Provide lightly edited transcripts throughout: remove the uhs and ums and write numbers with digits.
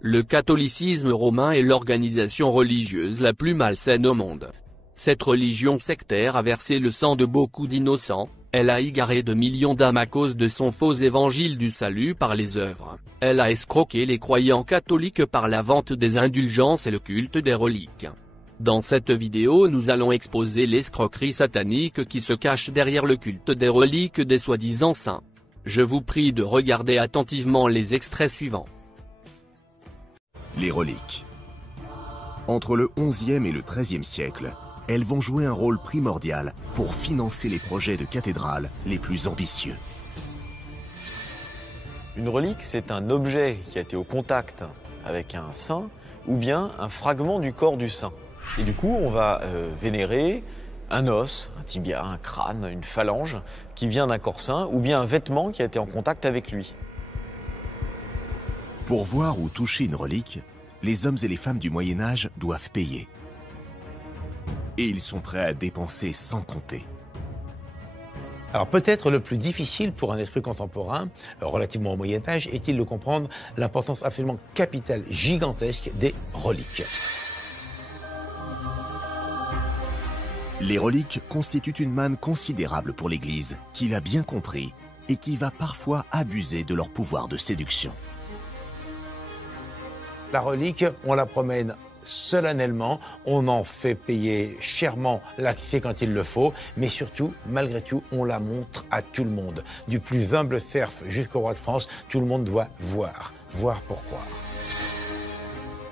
Le catholicisme romain est l'organisation religieuse la plus malsaine au monde. Cette religion sectaire a versé le sang de beaucoup d'innocents, elle a égaré de millions d'âmes à cause de son faux évangile du salut par les œuvres, elle a escroqué les croyants catholiques par la vente des indulgences et le culte des reliques. Dans cette vidéo nous allons exposer l'escroquerie satanique qui se cache derrière le culte des reliques des soi-disant saints. Je vous prie de regarder attentivement les extraits suivants. Les reliques. Entre le XIe et le XIIIe siècle, elles vont jouer un rôle primordial pour financer les projets de cathédrales les plus ambitieux. Une relique, c'est un objet qui a été au contact avec un saint ou bien un fragment du corps du saint. Et du coup, on va vénérer un os, un tibia, un crâne, une phalange qui vient d'un corps saint ou bien un vêtement qui a été en contact avec lui. Pour voir ou toucher une relique, les hommes et les femmes du Moyen-Âge doivent payer. Et ils sont prêts à dépenser sans compter. Alors peut-être le plus difficile pour un esprit contemporain, relativement au Moyen-Âge, est-il de comprendre l'importance absolument capitale, gigantesque des reliques. Les reliques constituent une manne considérable pour l'Église, qui l'a bien compris et qui va parfois abuser de leur pouvoir de séduction. La relique, on la promène solennellement, on en fait payer chèrement l'accès quand il le faut, mais surtout, malgré tout, on la montre à tout le monde. Du plus humble serf jusqu'au roi de France, tout le monde doit voir pour croire.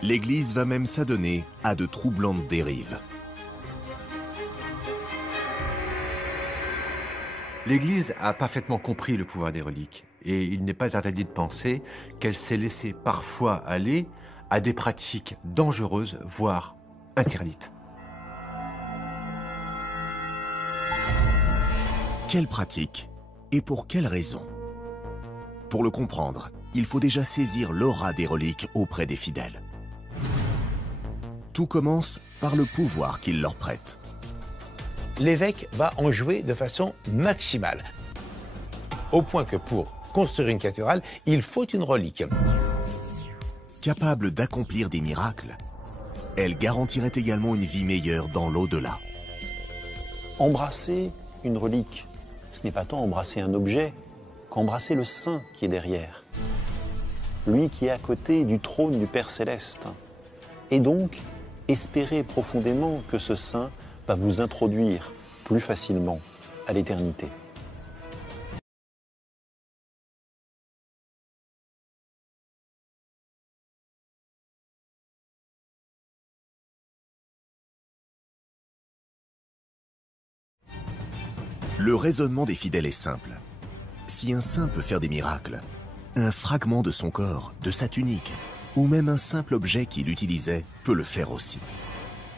L'Église va même s'adonner à de troublantes dérives. L'Église a parfaitement compris le pouvoir des reliques, et il n'est pas interdit de penser qu'elle s'est laissée parfois aller à des pratiques dangereuses, voire interdites. Quelles pratiques et pour quelles raisons? Pour le comprendre, il faut déjà saisir l'aura des reliques auprès des fidèles. Tout commence par le pouvoir qu'ils leur prêtent. L'évêque va en jouer de façon maximale, au point que pour construire une cathédrale, il faut une relique. Capable d'accomplir des miracles, elle garantirait également une vie meilleure dans l'au-delà. Embrasser une relique, ce n'est pas tant embrasser un objet qu'embrasser le saint qui est derrière. Lui qui est à côté du trône du Père Céleste. Et donc, espérer profondément que ce saint va vous introduire plus facilement à l'éternité. Le raisonnement des fidèles est simple. Si un saint peut faire des miracles, un fragment de son corps, de sa tunique, ou même un simple objet qu'il utilisait peut le faire aussi.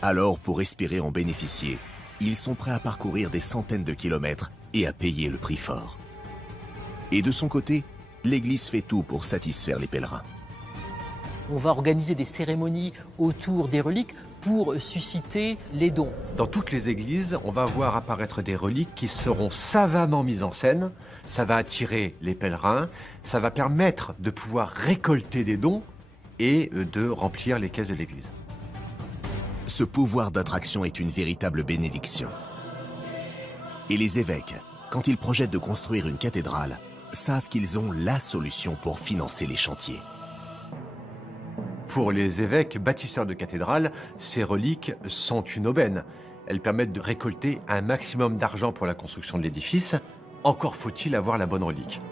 Alors, pour espérer en bénéficier, ils sont prêts à parcourir des centaines de kilomètres et à payer le prix fort. Et de son côté, l'Église fait tout pour satisfaire les pèlerins. On va organiser des cérémonies autour des reliques pour susciter les dons. Dans toutes les églises, on va voir apparaître des reliques qui seront savamment mises en scène. Ça va attirer les pèlerins, ça va permettre de pouvoir récolter des dons et de remplir les caisses de l'église. Ce pouvoir d'attraction est une véritable bénédiction. Et les évêques, quand ils projettent de construire une cathédrale, savent qu'ils ont la solution pour financer les chantiers. Pour les évêques bâtisseurs de cathédrales, ces reliques sont une aubaine. Elles permettent de récolter un maximum d'argent pour la construction de l'édifice. Encore faut-il avoir la bonne relique.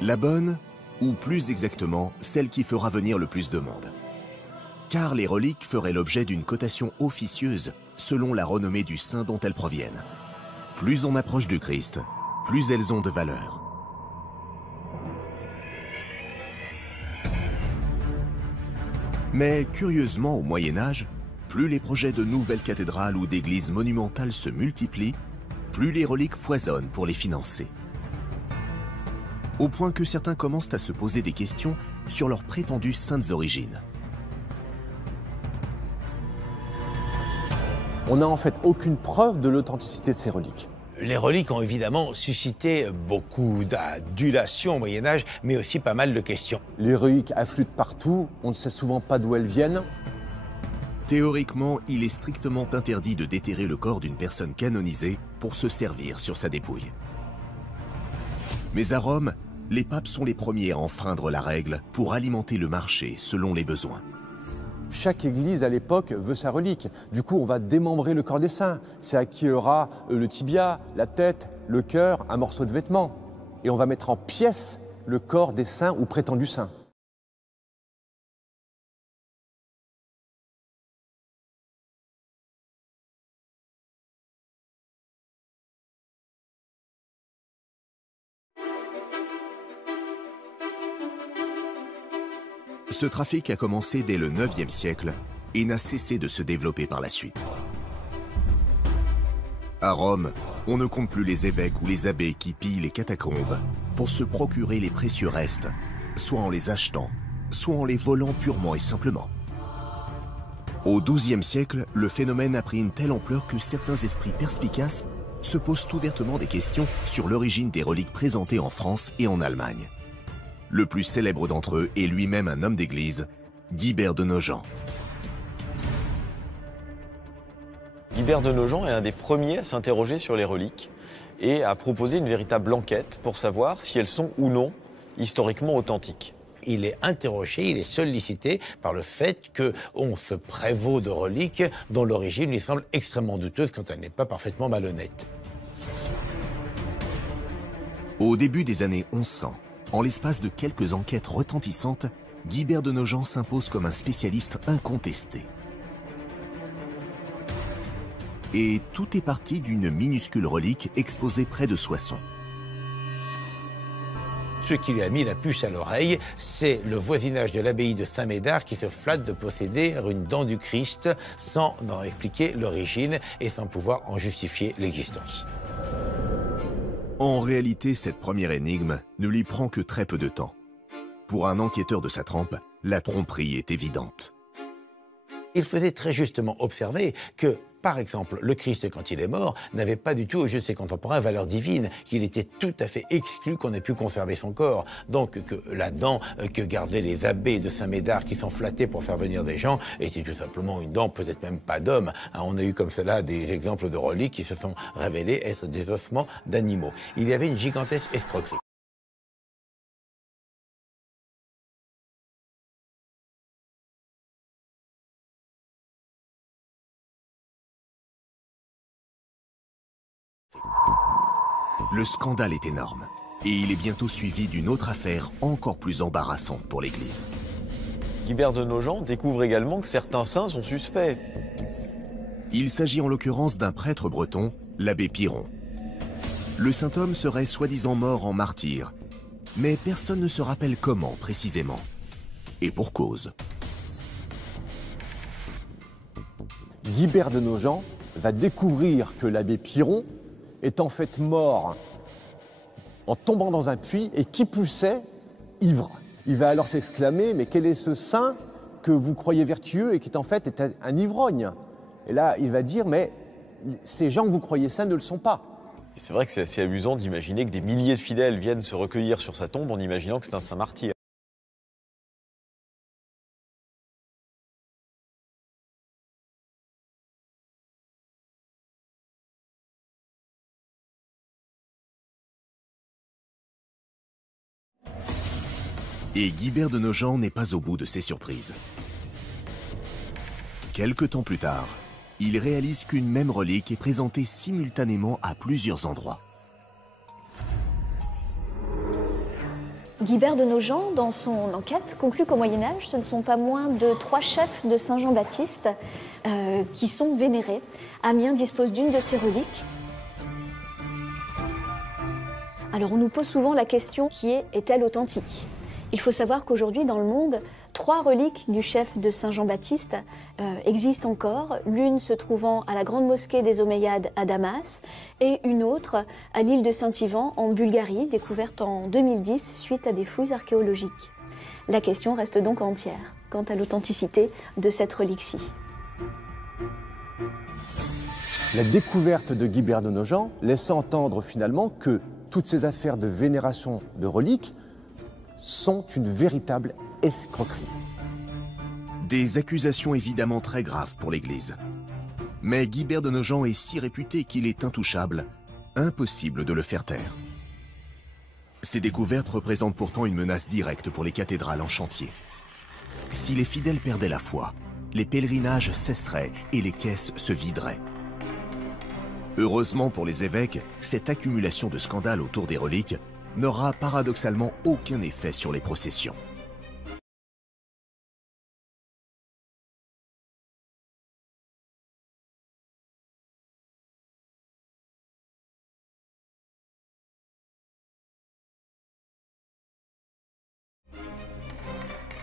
La bonne, ou plus exactement, celle qui fera venir le plus de monde. Car les reliques feraient l'objet d'une cotation officieuse selon la renommée du saint dont elles proviennent. Plus on approche du Christ, plus elles ont de valeur. Mais curieusement, au Moyen-Âge, plus les projets de nouvelles cathédrales ou d'églises monumentales se multiplient, plus les reliques foisonnent pour les financer. Au point que certains commencent à se poser des questions sur leurs prétendues saintes origines. On n'a en fait aucune preuve de l'authenticité de ces reliques. Les reliques ont évidemment suscité beaucoup d'adulation au Moyen-Âge, mais aussi pas mal de questions. Les reliques affluent de partout, on ne sait souvent pas d'où elles viennent. Théoriquement, il est strictement interdit de déterrer le corps d'une personne canonisée pour se servir sur sa dépouille. Mais à Rome, les papes sont les premiers à enfreindre la règle pour alimenter le marché selon les besoins. Chaque église à l'époque veut sa relique. Du coup, on va démembrer le corps des saints. C'est à qui il y aura le tibia, la tête, le cœur, un morceau de vêtement. Et on va mettre en pièces le corps des saints ou prétendus saints. Ce trafic a commencé dès le 9e siècle et n'a cessé de se développer par la suite. À Rome, on ne compte plus les évêques ou les abbés qui pillent les catacombes pour se procurer les précieux restes, soit en les achetant, soit en les volant purement et simplement. Au XIIe siècle, le phénomène a pris une telle ampleur que certains esprits perspicaces se posent ouvertement des questions sur l'origine des reliques présentées en France et en Allemagne. Le plus célèbre d'entre eux est lui-même un homme d'église, Guibert de Nogent. Guibert de Nogent est un des premiers à s'interroger sur les reliques et à proposer une véritable enquête pour savoir si elles sont ou non historiquement authentiques. Il est interrogé, il est sollicité par le fait qu'on se prévaut de reliques dont l'origine lui semble extrêmement douteuse quand elle n'est pas parfaitement malhonnête. Au début des années 1100, en l'espace de quelques enquêtes retentissantes, Guibert de Nogent s'impose comme un spécialiste incontesté. Et tout est parti d'une minuscule relique exposée près de Soissons. Ce qui lui a mis la puce à l'oreille, c'est le voisinage de l'abbaye de Saint-Médard qui se flatte de posséder une dent du Christ sans en expliquer l'origine et sans pouvoir en justifier l'existence. En réalité, cette première énigme ne lui prend que très peu de temps. Pour un enquêteur de sa trempe, la tromperie est évidente. Il faisait très justement observer que, par exemple, le Christ, quand il est mort, n'avait pas du tout aux yeux de ses contemporains valeur divine, qu'il était tout à fait exclu qu'on ait pu conserver son corps. Donc que la dent que gardaient les abbés de Saint-Médard qui s'en flattaient pour faire venir des gens était tout simplement une dent, peut-être même pas d'homme. On a eu comme cela des exemples de reliques qui se sont révélés être des ossements d'animaux. Il y avait une gigantesque escroquerie. Le scandale est énorme, et il est bientôt suivi d'une autre affaire encore plus embarrassante pour l'Église. Guibert de Nogent découvre également que certains saints sont suspects. Il s'agit en l'occurrence d'un prêtre breton, l'abbé Piron. Le saint homme serait soi-disant mort en martyr, mais personne ne se rappelle comment précisément. Et pour cause. Guibert de Nogent va découvrir que l'abbé Piron est en fait mort en tombant dans un puits et qui plus est, ivre. Il va alors s'exclamer, mais quel est ce saint que vous croyez vertueux et qui en fait est un ivrogne? Et là, il va dire, mais ces gens que vous croyez saints ne le sont pas. C'est vrai que c'est assez amusant d'imaginer que des milliers de fidèles viennent se recueillir sur sa tombe en imaginant que c'est un saint martyr. Et Guibert de Nogent n'est pas au bout de ses surprises. Quelque temps plus tard, il réalise qu'une même relique est présentée simultanément à plusieurs endroits. Guibert de Nogent, dans son enquête, conclut qu'au Moyen-Âge, ce ne sont pas moins de 3 chefs de Saint Jean-Baptiste qui sont vénérés. Amiens dispose d'une de ces reliques. Alors on nous pose souvent la question qui est-elle authentique ? Il faut savoir qu'aujourd'hui, dans le monde, 3 reliques du chef de Saint Jean-Baptiste existent encore, l'une se trouvant à la grande mosquée des Omeyyades à Damas et une autre à l'île de Saint-Ivan en Bulgarie, découverte en 2010 suite à des fouilles archéologiques. La question reste donc entière quant à l'authenticité de cette relique-ci. La découverte de Guibert de Nogent laisse entendre finalement que toutes ces affaires de vénération de reliques sont une véritable escroquerie. Des accusations évidemment très graves pour l'Église. Mais Guibert de Nogent est si réputé qu'il est intouchable, impossible de le faire taire. Ces découvertes représentent pourtant une menace directe pour les cathédrales en chantier. Si les fidèles perdaient la foi, les pèlerinages cesseraient et les caisses se videraient. Heureusement pour les évêques, cette accumulation de scandales autour des reliques n'aura paradoxalement aucun effet sur les processions.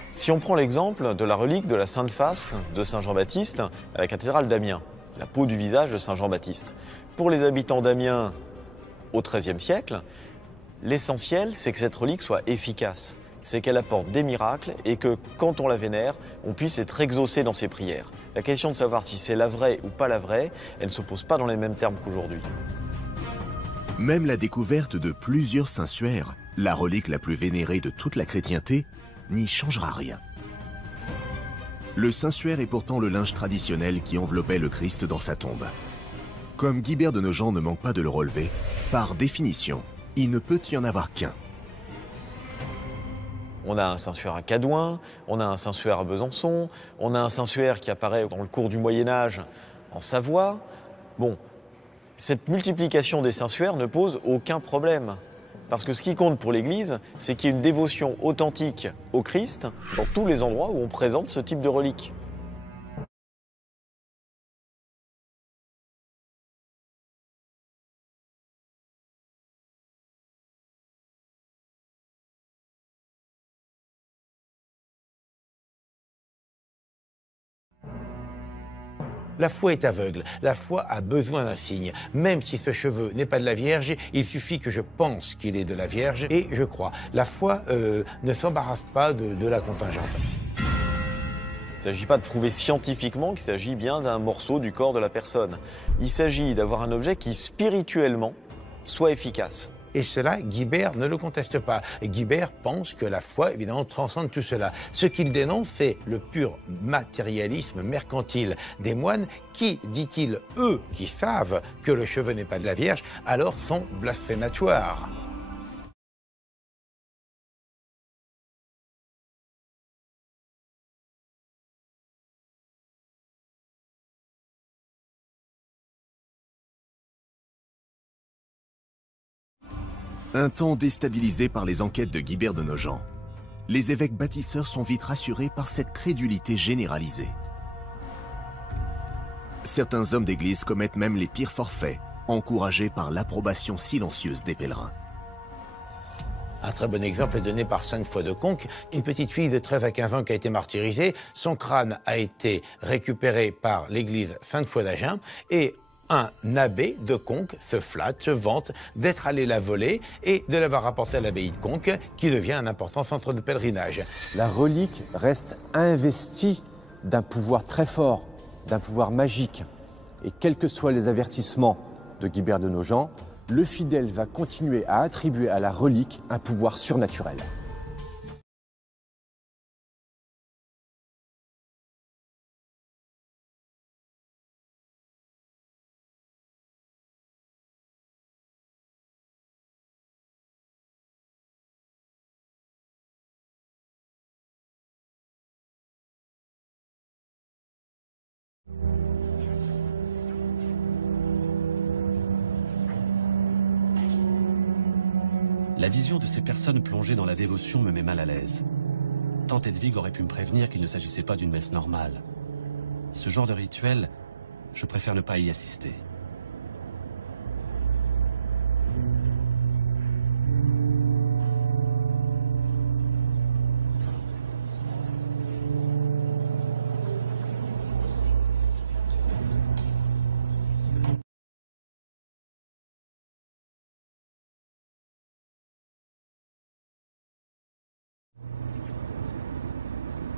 Si on prend l'exemple de la relique de la Sainte Face de Saint Jean-Baptiste à la cathédrale d'Amiens, la peau du visage de Saint Jean-Baptiste. Pour les habitants d'Amiens au XIIIe siècle, l'essentiel, c'est que cette relique soit efficace, c'est qu'elle apporte des miracles et que quand on la vénère, on puisse être exaucé dans ses prières. La question de savoir si c'est la vraie ou pas la vraie, elle ne se pose pas dans les mêmes termes qu'aujourd'hui. Même la découverte de plusieurs saintuaires, la relique la plus vénérée de toute la chrétienté, n'y changera rien. Le saintuaire est pourtant le linge traditionnel qui enveloppait le Christ dans sa tombe. Comme Guibert de Nogent ne manque pas de le relever, par définition, il ne peut y en avoir qu'un. On a un saintuaire à Cadouin, on a un saintuaire à Besançon, on a un saintuaire qui apparaît dans le cours du Moyen-Âge en Savoie. Bon, cette multiplication des saintuaires ne pose aucun problème. Parce que ce qui compte pour l'Église, c'est qu'il y ait une dévotion authentique au Christ dans tous les endroits où on présente ce type de relique. La foi est aveugle, la foi a besoin d'un signe. Même si ce cheveu n'est pas de la Vierge, il suffit que je pense qu'il est de la Vierge et je crois. La foi ne s'embarrasse pas de la contingente. Il ne s'agit pas de prouver scientifiquement qu'il s'agit bien d'un morceau du corps de la personne. Il s'agit d'avoir un objet qui spirituellement soit efficace. Et cela, Guibert ne le conteste pas. Guibert pense que la foi, évidemment, transcende tout cela. Ce qu'il dénonce, c'est le pur matérialisme mercantile des moines qui, dit-il, eux qui savent que le cheveu n'est pas de la Vierge, alors sont blasphématoires. Un temps déstabilisé par les enquêtes de Guibert de Nogent, les évêques bâtisseurs sont vite rassurés par cette crédulité généralisée. Certains hommes d'église commettent même les pires forfaits, encouragés par l'approbation silencieuse des pèlerins. Un très bon exemple est donné par Sainte-Foy de Conques, une petite fille de 13 à 15 ans qui a été martyrisée. Son crâne a été récupéré par l'église Sainte-Foy d'Agen et un abbé de Conques se flatte, se vante d'être allé la voler et de l'avoir rapportée à l'abbaye de Conques, qui devient un important centre de pèlerinage. La relique reste investie d'un pouvoir très fort, d'un pouvoir magique. Et quels que soient les avertissements de Guibert de Nogent, le fidèle va continuer à attribuer à la relique un pouvoir surnaturel. La vision de ces personnes plongées dans la dévotion me met mal à l'aise. Tant Hedwig aurait pu me prévenir qu'il ne s'agissait pas d'une messe normale. Ce genre de rituel, je préfère ne pas y assister.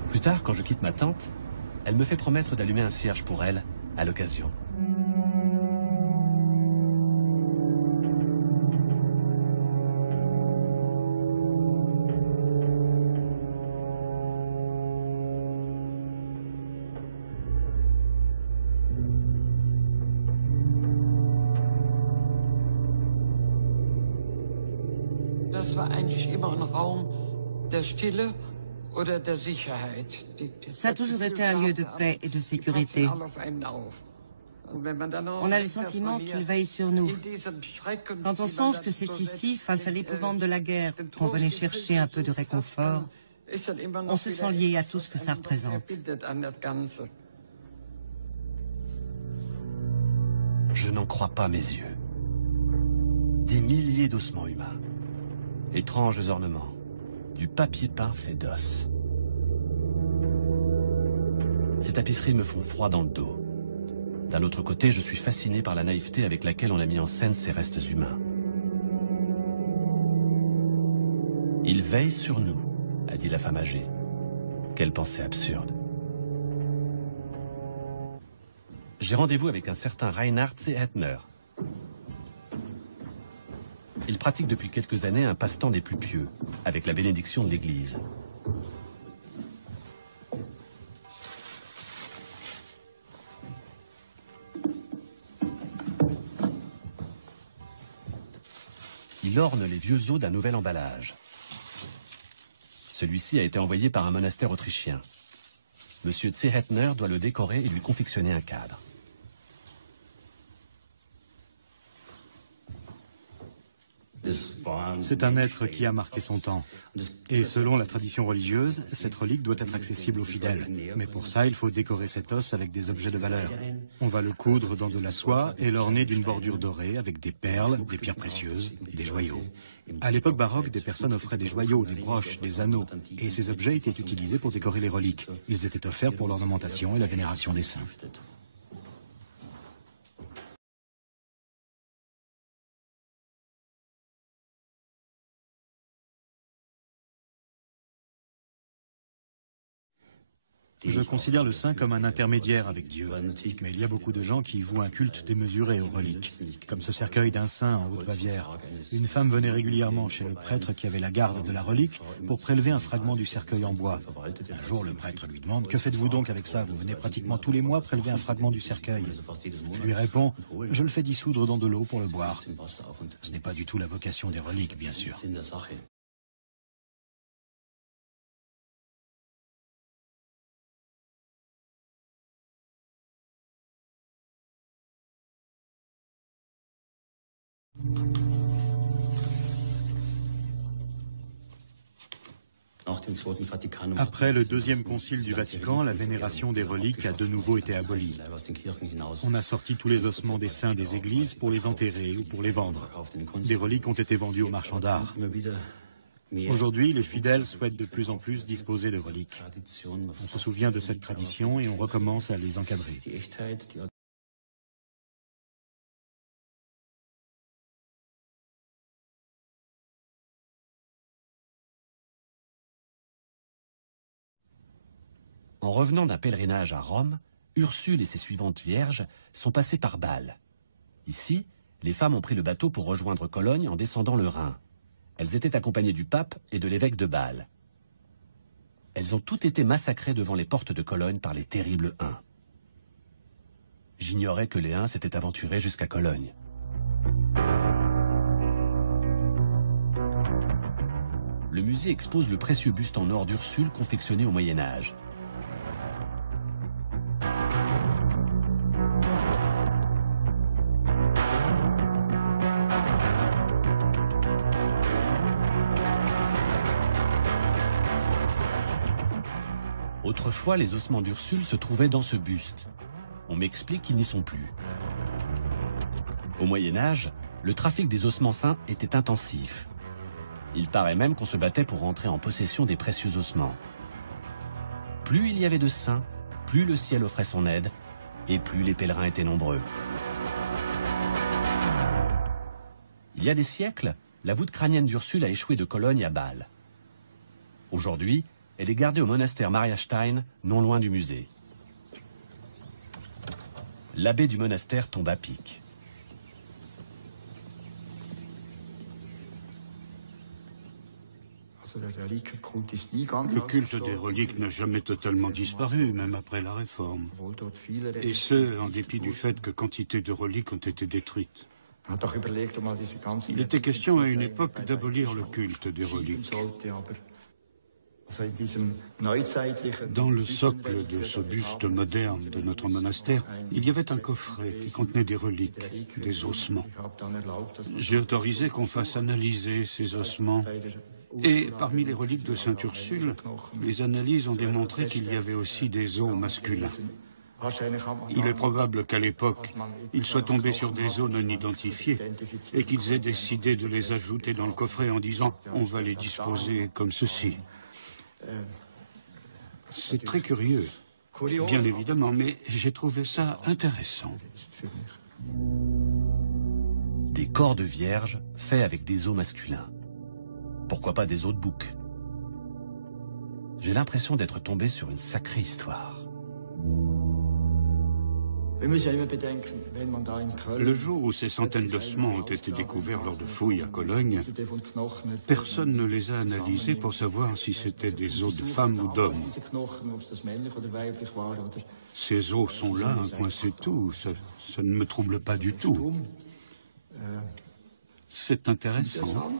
Plus tard, quand je quitte ma tante, elle me fait promettre d'allumer un cierge pour elle, à l'occasion. Ça a toujours été un lieu de paix et de sécurité. On a le sentiment qu'il veille sur nous. Quand on songe que c'est ici, face à l'épouvante de la guerre, qu'on venait chercher un peu de réconfort, on se sent lié à tout ce que ça représente. Je n'en crois pas mes yeux. Des milliers d'ossements humains. Étranges ornements. Du papier peint fait d'os. Ces tapisseries me font froid dans le dos. D'un autre côté, je suis fasciné par la naïveté avec laquelle on a mis en scène ces restes humains. Ils veillent sur nous, a dit la femme âgée. Quelle pensée absurde. J'ai rendez-vous avec un certain Reinhard Zehetner. Il pratique depuis quelques années un passe-temps des plus pieux, avec la bénédiction de l'Église. Il orne les vieux os d'un nouvel emballage. Celui-ci a été envoyé par un monastère autrichien. Monsieur Zehetner doit le décorer et lui confectionner un cadre. C'est un être qui a marqué son temps. Et selon la tradition religieuse, cette relique doit être accessible aux fidèles. Mais pour ça, il faut décorer cet os avec des objets de valeur. On va le coudre dans de la soie et l'orner d'une bordure dorée avec des perles, des pierres précieuses, des joyaux. À l'époque baroque, des personnes offraient des joyaux, des broches, des anneaux. Et ces objets étaient utilisés pour décorer les reliques. Ils étaient offerts pour l'ornementation et la vénération des saints. Je considère le saint comme un intermédiaire avec Dieu. Mais il y a beaucoup de gens qui vouent un culte démesuré aux reliques. Comme ce cercueil d'un saint en Haute-Bavière. Une femme venait régulièrement chez le prêtre qui avait la garde de la relique pour prélever un fragment du cercueil en bois. Un jour, le prêtre lui demande « Que faites-vous donc avec ça? Vous venez pratiquement tous les mois prélever un fragment du cercueil. » Il lui répond « Je le fais dissoudre dans de l'eau pour le boire. » Ce n'est pas du tout la vocation des reliques, bien sûr. Après le deuxième concile du Vatican, la vénération des reliques a de nouveau été abolie. On a sorti tous les ossements des saints des églises pour les enterrer ou pour les vendre. Des reliques ont été vendues aux marchands d'art. Aujourd'hui, les fidèles souhaitent de plus en plus disposer de reliques. On se souvient de cette tradition et on recommence à les encadrer. En revenant d'un pèlerinage à Rome, Ursule et ses suivantes vierges sont passées par Bâle. Ici, les femmes ont pris le bateau pour rejoindre Cologne en descendant le Rhin. Elles étaient accompagnées du pape et de l'évêque de Bâle. Elles ont toutes été massacrées devant les portes de Cologne par les terribles Huns. J'ignorais que les Huns s'étaient aventurés jusqu'à Cologne. Le musée expose le précieux buste en or d'Ursule confectionné au Moyen-Âge. Autrefois, les ossements d'Ursule se trouvaient dans ce buste. On m'explique qu'ils n'y sont plus. Au Moyen-Âge, le trafic des ossements saints était intensif. Il paraît même qu'on se battait pour rentrer en possession des précieux ossements. Plus il y avait de saints, plus le ciel offrait son aide, et plus les pèlerins étaient nombreux. Il y a des siècles, la voûte crânienne d'Ursule a échoué de Cologne à Bâle. Aujourd'hui, elle est gardée au monastère Mariastein, non loin du musée. L'abbé du monastère tombe à pic. Le culte des reliques n'a jamais totalement disparu, même après la Réforme. Et ce, en dépit du fait que quantité de reliques ont été détruites. Il était question à une époque d'abolir le culte des reliques. Dans le socle de ce buste moderne de notre monastère, il y avait un coffret qui contenait des reliques, des ossements. J'ai autorisé qu'on fasse analyser ces ossements. Et parmi les reliques de Sainte Ursule, les analyses ont démontré qu'il y avait aussi des os masculins. Il est probable qu'à l'époque, ils soient tombés sur des os non identifiés et qu'ils aient décidé de les ajouter dans le coffret en disant « on va les disposer comme ceci ». C'est très curieux, bien évidemment, mais j'ai trouvé ça intéressant. Des corps de vierges faits avec des os masculins. Pourquoi pas des os de bouc? J'ai l'impression d'être tombé sur une sacrée histoire. Le jour où ces centaines d'ossements ont été découverts lors de fouilles à Cologne, personne ne les a analysés pour savoir si c'était des os de femmes ou d'hommes. Ces os sont là, un point c'est tout. Ça ne me trouble pas du tout. C'est intéressant.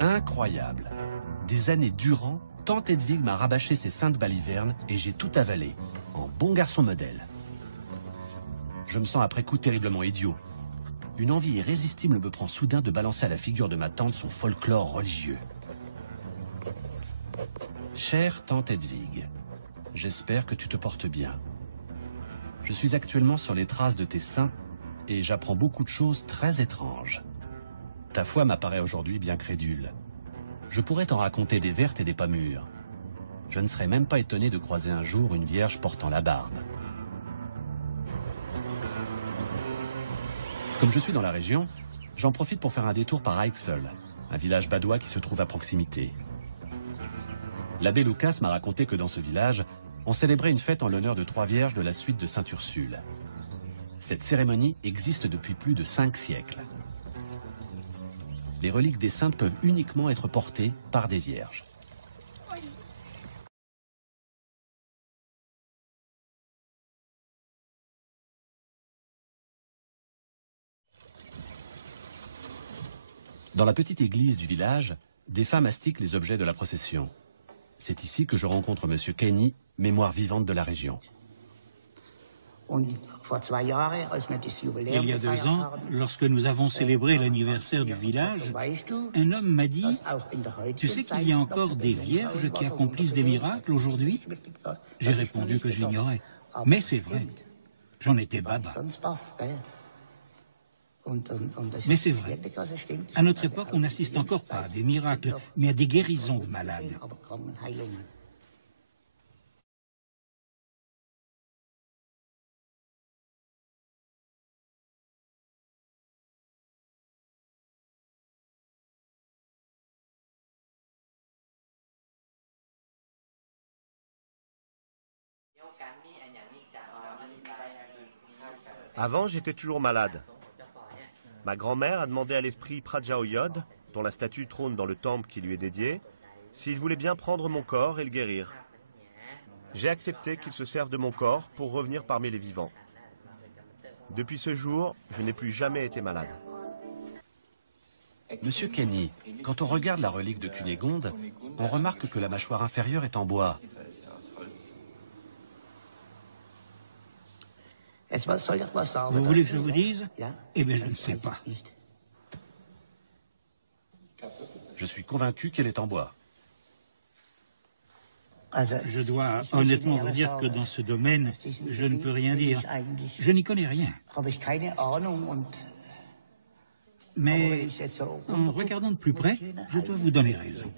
Incroyable. Des années durant, tante Hedwig m'a rabâché ses saintes balivernes et j'ai tout avalé, en bon garçon modèle. Je me sens après coup terriblement idiot. Une envie irrésistible me prend soudain de balancer à la figure de ma tante son folklore religieux. Chère tante Hedwig, j'espère que tu te portes bien. Je suis actuellement sur les traces de tes saints et j'apprends beaucoup de choses très étranges. Ta foi m'apparaît aujourd'hui bien crédule. Je pourrais t'en raconter des vertes et des pas mûres. Je ne serais même pas étonné de croiser un jour une vierge portant la barbe. Comme je suis dans la région, j'en profite pour faire un détour par Eichsel, un village badois qui se trouve à proximité. L'abbé Lucas m'a raconté que dans ce village, on célébrait une fête en l'honneur de 3 vierges de la suite de Sainte Ursule. Cette cérémonie existe depuis plus de 5 siècles. Les reliques des saintes peuvent uniquement être portées par des vierges. Dans la petite église du village, des femmes astiquent les objets de la procession. C'est ici que je rencontre M. Kenny, mémoire vivante de la région. Il y a 2 ans, lorsque nous avons célébré l'anniversaire du village, un homme m'a dit « Tu sais qu'il y a encore des vierges qui accomplissent des miracles aujourd'hui ?» J'ai répondu que j'ignorais. Mais c'est vrai, j'en étais baba. Mais c'est vrai, à notre époque, on n'assiste encore pas à des miracles, mais à des guérisons de malades. Avant, j'étais toujours malade. Ma grand-mère a demandé à l'esprit Prajaoyod, dont la statue trône dans le temple qui lui est dédié, s'il voulait bien prendre mon corps et le guérir. J'ai accepté qu'il se serve de mon corps pour revenir parmi les vivants. Depuis ce jour, je n'ai plus jamais été malade. Monsieur Kenny, quand on regarde la relique de Cunégonde, on remarque que la mâchoire inférieure est en bois. Vous voulez que je vous dise? Eh bien, je ne sais pas. Je suis convaincu qu'elle est en bois. Je dois honnêtement vous dire que dans ce domaine, je ne peux rien dire. Je n'y connais rien. Mais en regardant de plus près, je dois vous donner raison.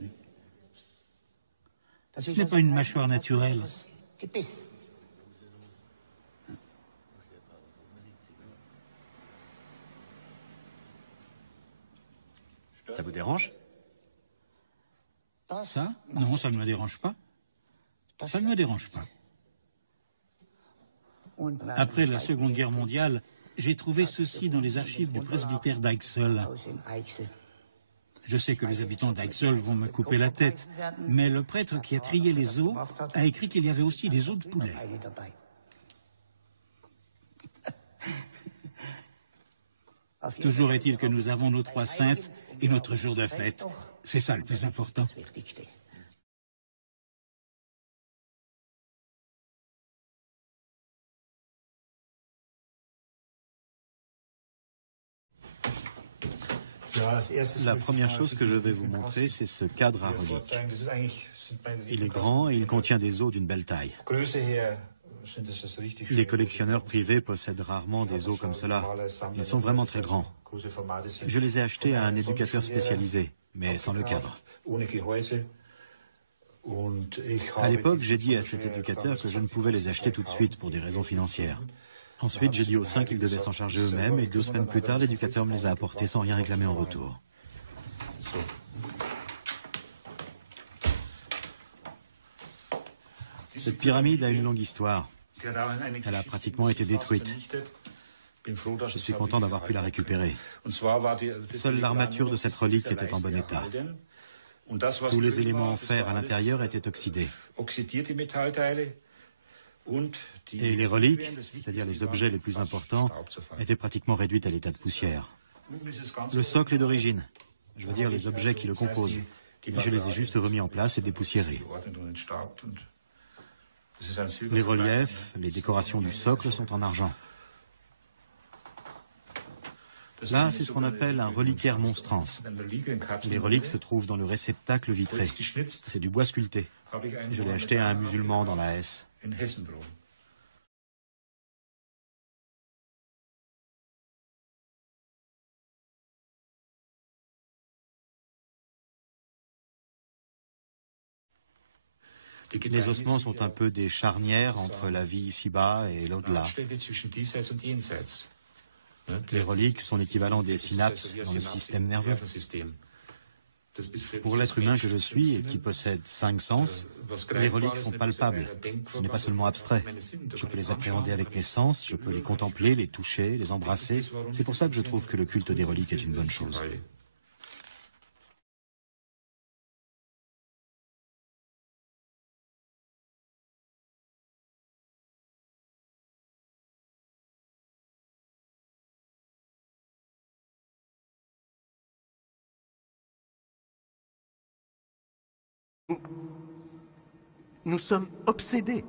Ce n'est pas une mâchoire naturelle. Ça vous dérange? Ça? Non, ça ne me dérange pas. Ça ne me dérange pas. Après la Seconde Guerre mondiale, J'ai trouvé ceci dans les archives du presbytère d'Eixel. Je sais que les habitants d'Eixel vont me couper la tête, mais le prêtre qui a trié les os a écrit qu'il y avait aussi des os de poulet. Toujours est-il que nous avons nos 3 saintes et notre jour de fête. C'est ça le plus important. La première chose que je vais vous montrer, c'est ce cadre à reliques. Il est grand et il contient des os d'une belle taille. Les collectionneurs privés possèdent rarement des os comme cela. Ils sont vraiment très grands. Je les ai achetés à un éducateur spécialisé, mais sans le cadre. À l'époque, j'ai dit à cet éducateur que je ne pouvais les acheter tout de suite pour des raisons financières. Ensuite, j'ai dit aux saints qu'ils devaient s'en charger eux-mêmes et 2 semaines plus tard, l'éducateur me les a apportés sans rien réclamer en retour. Cette pyramide a une longue histoire. Elle a pratiquement été détruite. Je suis content d'avoir pu la récupérer. Seule l'armature de cette relique était en bon état. Tous les éléments en fer à l'intérieur étaient oxydés. Et les reliques, c'est-à-dire les objets les plus importants, étaient pratiquement réduits à l'état de poussière. Le socle est d'origine, je veux dire les objets qui le composent. Je les ai juste remis en place et dépoussiérés. Les reliefs, les décorations du socle sont en argent. Là, c'est ce qu'on appelle un reliquaire monstrance. Les reliques se trouvent dans le réceptacle vitré. C'est du bois sculpté. Je l'ai acheté à un musulman dans la Hesse. Les ossements sont un peu des charnières entre la vie ici-bas et l'au-delà. Les reliques sont l'équivalent des synapses dans le système nerveux. Pour l'être humain que je suis et qui possède 5 sens, les reliques sont palpables. Ce n'est pas seulement abstrait. Je peux les appréhender avec mes sens, je peux les contempler, les toucher, les embrasser. C'est pour ça que je trouve que le culte des reliques est une bonne chose. Nous sommes obsédés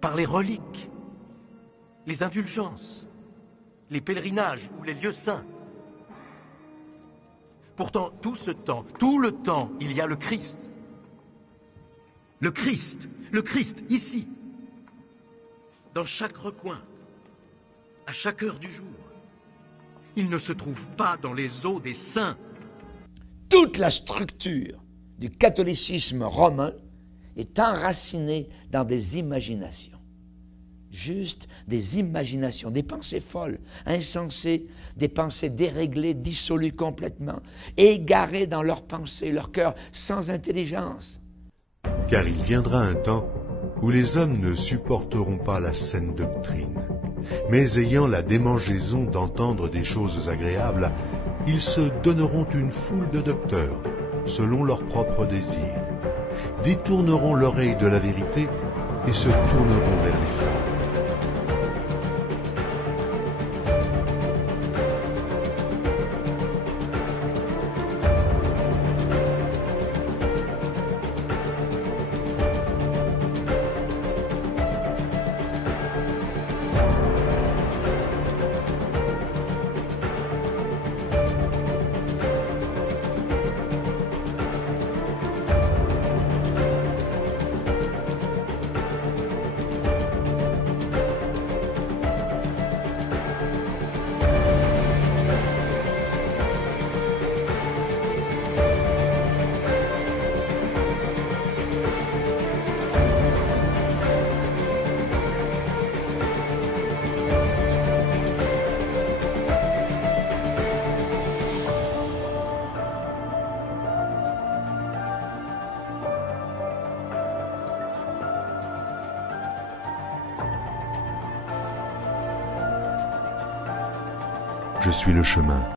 par les reliques, les indulgences, les pèlerinages ou les lieux saints. Pourtant, tout ce temps, tout le temps, il y a le Christ. Le Christ, ici, dans chaque recoin, à chaque heure du jour. Il ne se trouve pas dans les os des saints. Toute la structure du catholicisme romain est enracinée dans des imaginations. Juste des imaginations, des pensées folles, insensées, des pensées déréglées, dissolues complètement, égarées dans leurs pensées, leur cœur sans intelligence. Car il viendra un temps où les hommes ne supporteront pas la saine doctrine, mais ayant la démangeaison d'entendre des choses agréables, ils se donneront une foule de docteurs, selon leurs propres désirs, détourneront l'oreille de la vérité et se tourneront vers les femmes. je suis le chemin.